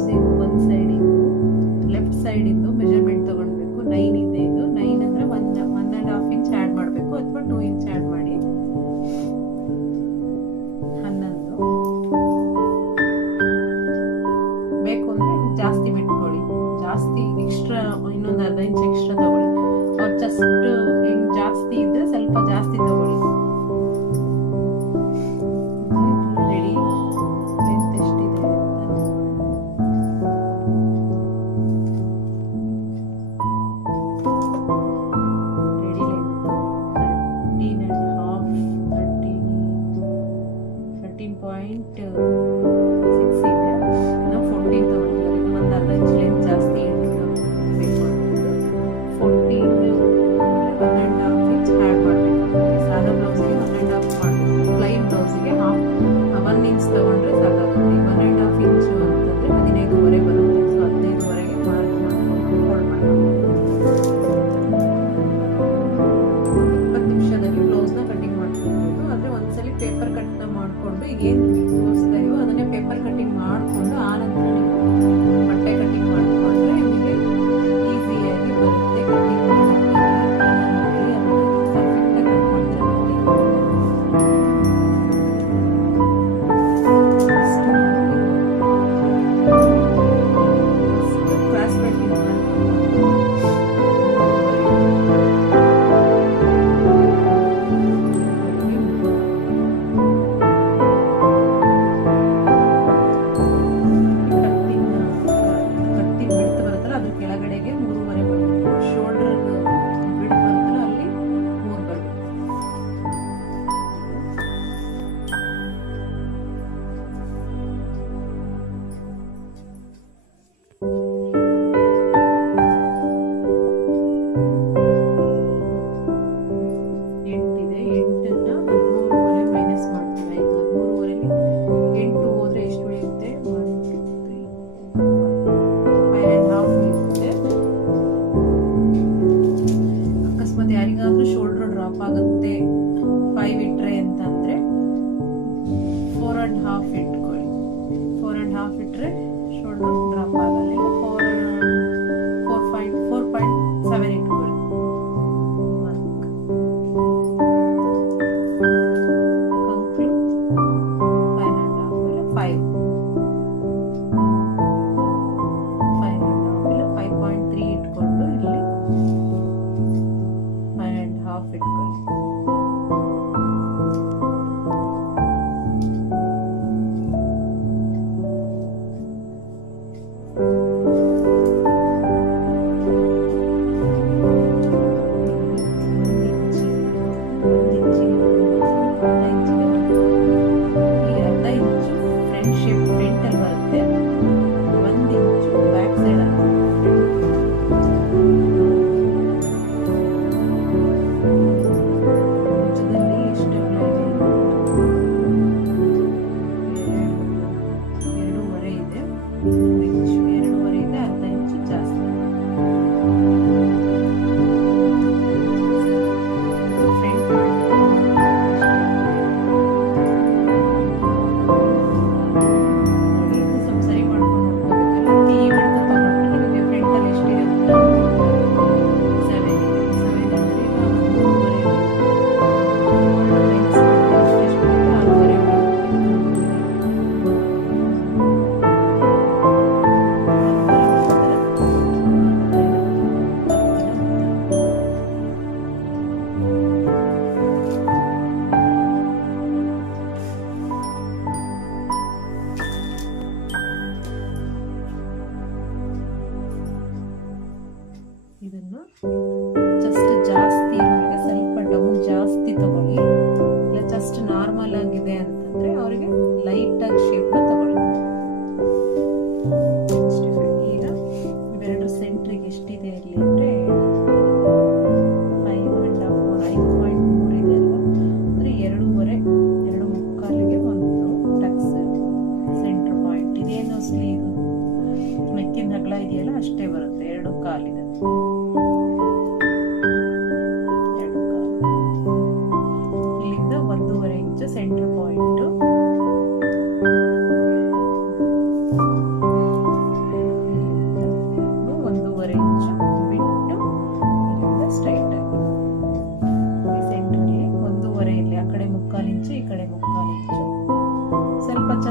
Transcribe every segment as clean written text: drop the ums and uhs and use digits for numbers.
ಬ್ಲೌಸಿಗೆ ಒಂದು ಸೈಡಿಂದು left ಸೈಡಿಂದು measurement ತೊಗೊಳ್ಬೇಕು. 9 ಇದೆ ಇದು. 9 ಅಂದರೆ 1.5 ಇಂಚ್ ಆ್ಯಡ್ ಮಾಡಬೇಕು ಅಥವಾ 2 ಇಂಚ್ ಆ್ಯಡ್ ಮಾಡಿ. 11 ಬೇಕು ಅಂದರೆ ಜಾಸ್ತಿ ಬಿಟ್ಕೊಳ್ಳಿ, ಜಾಸ್ತಿ ಎಕ್ಸ್ಟ್ರಾ ಇನ್ನೊಂದು ಅರ್ಧ ಇಂಚ್ ಎಕ್ಸ್ಟ್ರಾ ತಗೊಳ್ಳಿ. ಅವ್ರು ಜಸ್ಟ್ ಹೆಂಗೆ ಜಾಸ್ತಿ ಇದ್ದರೆ ಸ್ವಲ್ಪ ಜಾಸ್ತಿ ತಗೊಳ್ಳಿ. ರೆಡಿ ಲೆಂತ್ ಎಷ್ಟಿದೆ ಅಂತ ರೆಡಿ ಲೆಂತ್ 13.6 ಇದೆ. ನಾವು 14 ತಗೊಳ್ತೀವಿ. ಒಂದು ಅರ್ಧ ಇಂಚ್ ಲೆಂತ್ ಜಾಸ್ತಿ ಬೇಕು. 14 1.5 ಇಂಚ್ ಆ್ಯಡ್ ಮಾಡಬೇಕಾಗುತ್ತೆ. ಸಾದಾ ಬ್ಲೌಸ್ಗೆ 1.5 ಮಾಡಬೇಕು. ಪ್ಲೈನ್ ಬ್ಲೌಸಿಗೆ 1 ಇಂಚ್ ತಗೊಂಡ್ರೆ ಸಾಕಾಗುತ್ತೆ. 1.5 ಇಂಚು ಅಂತಂದರೆ 15.5 ಬರುತ್ತೆ. ಸೊ 15.5ಗೆ ಮಾರ್ಕ್ ಮಾಡಿಕೊಂಡು ಫೋಲ್ಡ್ ಮಾಡಬೇಕು. 20 ನಿಮಿಷದಲ್ಲಿ ಬ್ಲೌಸ್ನ ಕಟಿಂಗ್ ಮಾಡ್ಕೊಳ್ಬೋದು. ಆದರೆ ಒಂದ್ಸಲಿ ಪೇಪರ್ ಕಟ್ನ ಮಾಡಿಕೊಂಡು ಏನು ತೋರಿಸ್ತಾ ಇದೀವೋ ಅದನ್ನೇ ಪೇಪರ್ ಕಟಿಂಗ್ ಮಾಡಿಕೊಂಡು ಆನಂತರ ನೀವು ಬಟ್ಟೆ ಕಟಿಂಗ್ ಮಾಡಿಕೊಂಡ್ರೆ ನಿಮಗೆ ಈಸಿಯಾಗಿ ಬರುತ್ತೆ. ಕಟಿಂಗ್ ಮಾಡೋಕ್ಕೆ ಪರ್ಫೆಕ್ಟಾಗಿ ಕಟ್ ಮಾಡ್ತಾರೆ. ಕ್ರಾಸ್ ಬೆಲ್ಟಿಂದ ಕತ್ತಿ ಬಿಡ್ತು ಬರುತ್ತಲ್ಲ ಅದ್ರ ಕೆಳಗಡೆಗೆ 3.5 ಬರಬೇಕು. ಶೋಲ್ಡರ್ ಬಿಡ್ತು ಬರುತ್ತಲ್ಲ ಅಲ್ಲಿ 3 ಬರಬೇಕು. ಎಂಟಿದೆ. 8ನ್ನ 13.5 ಮೈನಸ್ ಮಾಡ್ತೀವಿ. 13.5ರಲ್ಲಿ 8 ಹೋದ್ರೆ ಎಷ್ಟು ಉಳಿಯುತ್ತೆ? 5.5 ಉಳಿಯುತ್ತೆ. ಅಕಸ್ಮಾತ್ ಯಾರಿಗಾದ್ರೂ ಶೋಲ್ಡರ್ ಡ್ರಾಪ್ ಆಗುತ್ತೆ 5 ಇಟ್ರೆ ಅಂತಂದ್ರೆ 4.5 ಇಟ್ಕೊಳ್ಳಿ. 4.5 ಇಟ್ರೆ ಶೋಲ್ಡರ್ ಡ್ರಾಪ್ ಆಗಲ್ಲ. 4.7 ಇಟ್ಕೊಳ್ಳಿ. ಕಂಕ್ಲು 5.5 ಮೇಲೆ 5 5.5 ಮೇಲೆ 5.3 ಇಟ್ಕೊಂಡು ಇಲ್ಲಿ 5.5 ಇಟ್ಕೊಳ್ಳಿ. ಇದನ್ನು ಜಸ್ಟ್ ಜಾಸ್ತಿ ಇರೋರಿಗೆ ಸ್ವಲ್ಪ ಡೌನ್ ಜಾಸ್ತಿ ತಗೊಳ್ಳಿ. ಇಲ್ಲ ಜಸ್ಟ್ ನಾರ್ಮಲ್ ಆಗಿದೆ ಅಂತಂದ್ರೆ ಅವರಿಗೆ ಲೈಟ್ ಆಗಿ ಶೇಪ್ ತಗೊಳ್ಳಿ. ಈಗ ಇವೆರಡರ ಸೆಂಟ್ರಿಗೆ ಎಷ್ಟಿದೆ ಇರಲಿ ಅಂದ್ರೆ 5.3 ಇದೆ ಅಲ್ವಾ? ಅಂದ್ರೆ 2.5 ಒಂದು ಟಕ್ಸ್ ಸೆಂಟರ್ ಪಾಯಿಂಟ್. ಇದೇನು ಸ್ಲೀವ್ ನೆಕ್ಕಿನ ಅಗಲ ಇದೆಯಲ್ಲ ಅಷ್ಟೇ ಬರುತ್ತೆ. 2.25 ಇದೆ. ಇಲ್ಲಿಂದ 1.5 ಇಂಚು ಸೆಂಟರ್ ಪಾಯಿಂಟ್.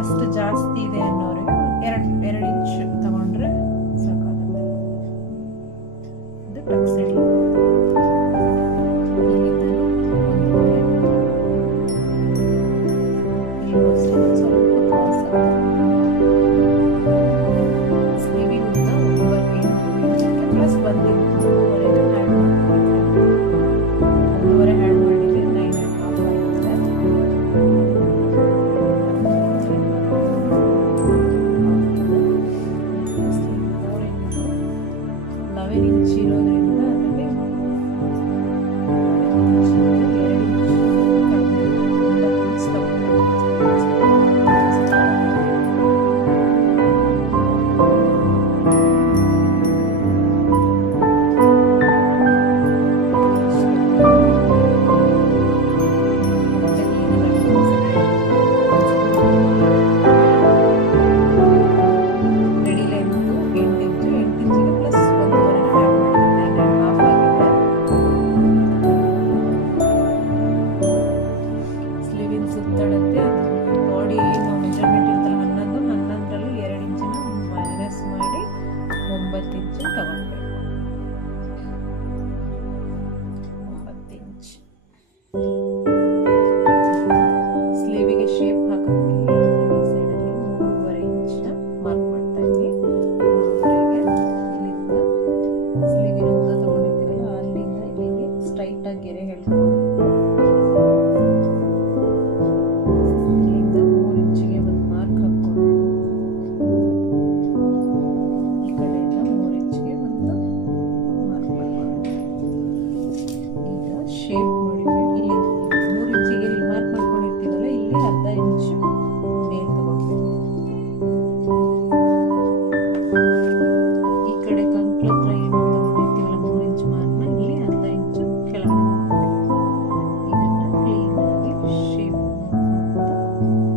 ಚೆಸ್ಟ್ ಜಾಸ್ತಿ ಇದೆ ಅನ್ನೋರಿಗೆ 2 ಇಂಚ್ ತಗೊಂಡ್ರೆ ಸಾಕಾಗುತ್ತೆ. ಇದು ಟಕ್ಸಿಡಿ. ಸ್ವಲ್ಪ ಕ್ರಾಸ್ ಸ್ಲೀವಿಂಗ್ ಉದ್ದ 8 ಪ್ಲಸ್ ಬಂದಿದ್ದು 2.5 ಹ್ಯಾಡ್ ಮಾಡಿದ್ರೆ 1.5 ಹ್ಯಾಡ್ ಮಾಡಿದ್ರೆ 9.5 ಆಗುತ್ತೆ. 11 ಇಂಚ್ ಇರೋದ್ರಿಂದ ಅದಕ್ಕೆ 2 ಇಂಚ್ ಕಡಿಮೆ 9 ಇಂಚ್ ಸುತ್ತಳತೆ ಬಾಡಿ ಏನು ಮೆಜರ್ಮೆಂಟ್ ಇರ್ತಲ್ಲ 11ರಲ್ಲಿ 2 ಇಂಚಿನ ಮೈನಸ್ ಮಾಡಿ 9 ಇಂಚ್ ತಗೊಳ್ಬೇಕು. 9 ಇಂಚ್ ಸ್ಲೀವಿಗೆ ಶೇಪ್ ಹಾಕೋಕ್ಕೆ ಈ ಸೈಡಲ್ಲಿ 3.5 ಇಂಚ್ ಮಾರ್ಕ್ ಮಾಡ್ತಾ ಇದ್ದೀನಿ. 3.5ಗೆ ಇಲ್ಲಿಂದ ಸ್ಲೀವಿನ ಉದ್ದ ತಗೊಂಡಿರ್ತೀವಲ್ಲ ಅಲ್ಲಿಂದ ಇಲ್ಲಿಗೆ ಸ್ಟ್ರೈಟ್ ಆಗಿ ಗೆರೆ ಹೇಳ್ಕೊಂಡು ಶೇಪ್ ನೋಡಿದ್ರೆ ಇಲ್ಲಿ 3 ಇಂಚಿಗೆ ಇಲ್ಲಿ ಮಾರ್ಕ್ ಮಾಡ್ಕೊಂಡಿರ್ತೀವಲ್ಲ ಇಲ್ಲಿ 1/2 ಇಂಚ್ ಮೇಲ್ ತಗೊಳ್ಬೇಕು. ಈ ಕಡೆ ಕಂಕ್ಳ ಹತ್ರ ಏನು ತಗೊಂಡಿರ್ತೀವಲ್ಲ 3 ಇಂಚ್ ಮಾರ್ಕ್ನ ಇಲ್ಲಿ 1/2 ಇಂಚ್ ಕೆಳಗಡೆ ಇದನ್ನ ಕ್ಲೀನ್ ಆಗಿ ಶೇಪ್ ನೋಡ್ಕೊಂಡು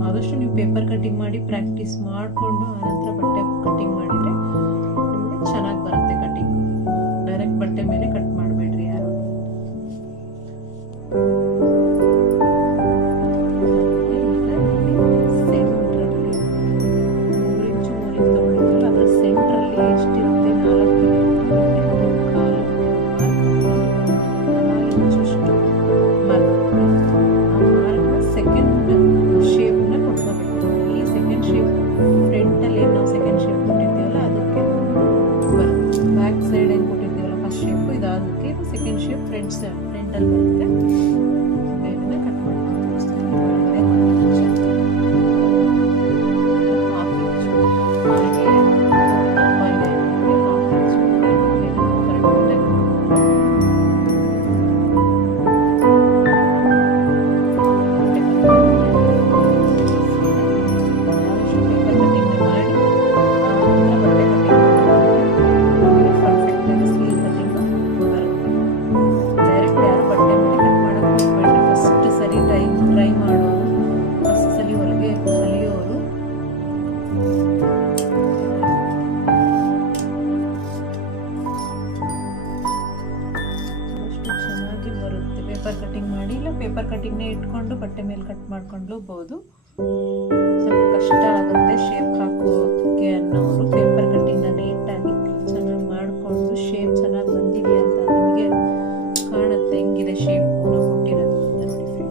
ಆದಷ್ಟು ನೀವು ಪೇಪರ್ ಕಟಿಂಗ್ ಮಾಡಿ ಪ್ರಾಕ್ಟೀಸ್ ಮಾಡಿಕೊಂಡು ಆನಂತರ ಬಟ್ಟೆ ಕಟಿಂಗ್ ಮಾಡಿದ್ರೆ ನಿಮಗೆ ಚೆನ್ನಾಗಿ ಬರುತ್ತೆ ಕಟಿಂಗ್. ಡೈರೆಕ್ಟ್ ಬಟ್ಟೆ ಮೇಲೆ ಕಟ್ ಮಾಡಬೇಡ್ರಿ ಯಾರು. ಸೆಂಟ್ರಲ್ಲಿ 3 ಇಂಚ್ ತಗೊಂಡಿರ್ತೀವಲ್ಲ ಅದರ ಸೆಂಟ್ರಲ್ಲಿ ಎಷ್ಟಿರುತ್ತೆ 4 ಇಂಚಷ್ಟು ಮಾರ್ಕ್ ಆ ಮಾರ್ಕ್ನ ಸೆಕೆಂಡ್ ಶೇಪ್ನ ಕೊಟ್ಕೋಬೇಕು. ಈ ಸೆಕೆಂಡ್ ಶೇಪ್ ಫ್ರಂಟಲ್ಲಿ ನಾವು ಸೆಕೆಂಡ್ ಶೇಪ್ ಕೊಟ್ಟಿರ್ತೀವಲ್ಲ ಅದಕ್ಕೆ ಬರುತ್ತೆ. ಬ್ಯಾಕ್ ಸೈಡ್ ಏನು ಕೊಟ್ಟಿರ್ತೀವಲ್ಲ ಫಸ್ಟ್ ಶೇಪ್ ಇದು ಅದಕ್ಕೆ ಇದು ಸೆಕೆಂಡ್ ಶೇಪ್ ಫ್ರಂಟಲ್ಲಿ ಬರುತ್ತೆ. ಇದನ್ನ ಕಟ್ ಮಾಡ್ಕೊಂಡು ಒಳಗಡೆ 1 ಇಂಚ್ 1/2 ಇಂಚ್ ಹಾಗೆ ದಪ್ಪ ಇದೆ ಅಂದರೆ 1/2 ಇಂಚ್ ಕರೆಕ್ಟಾಗಿ ಪೇಪರ್ ಕಟಿಂಗ್ ಮಾಡಿ ಇಲ್ಲ ಪೇಪರ್ ಕಟಿಂಗ್ನೇ ಇಟ್ಕೊಂಡು ಬಟ್ಟೆ ಮೇಲೆ ಕಟ್ ಮಾಡ್ಕೊಂಡ್ಲೂಬಹುದು. ಸ್ವಲ್ಪ ಕಷ್ಟ ಆಗುತ್ತೆ ಶೇಪ್ ಹಾಕೋಕ್ಕೆ ಅನ್ನೋರು ಪೇಪರ್ ಕಟಿಂಗ್ನ ನೀಟಾಗಿ ಚೆನ್ನಾಗಿ ಮಾಡಿಕೊಂಡು ಶೇಪ್ ಚೆನ್ನಾಗಿ ಬಂದಿದೆ ಅಂತ ನಿಮಗೆ ಕಾಣುತ್ತೆ ಹೆಂಗಿದೆ ಶೇಪ್ ನಾವು ಕೊಟ್ಟಿರೋದು ಅಂತ ನೋಡಿ.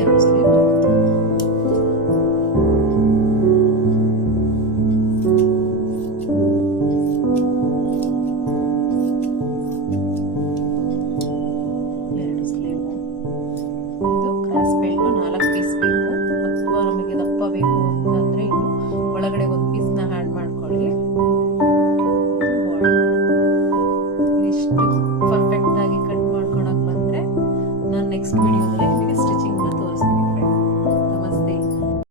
ಎರಡು ಸ್ಲೀವ್ ಆಯಿತು. ಇದು ಕ್ರಾಸ್ ಬೆಲ್ಟು 4 ಪೀಸ್ ಬೇಕು ಅಥವಾ ನಮಗೆ ದಪ್ಪ ಬೇಕು ಅಂತ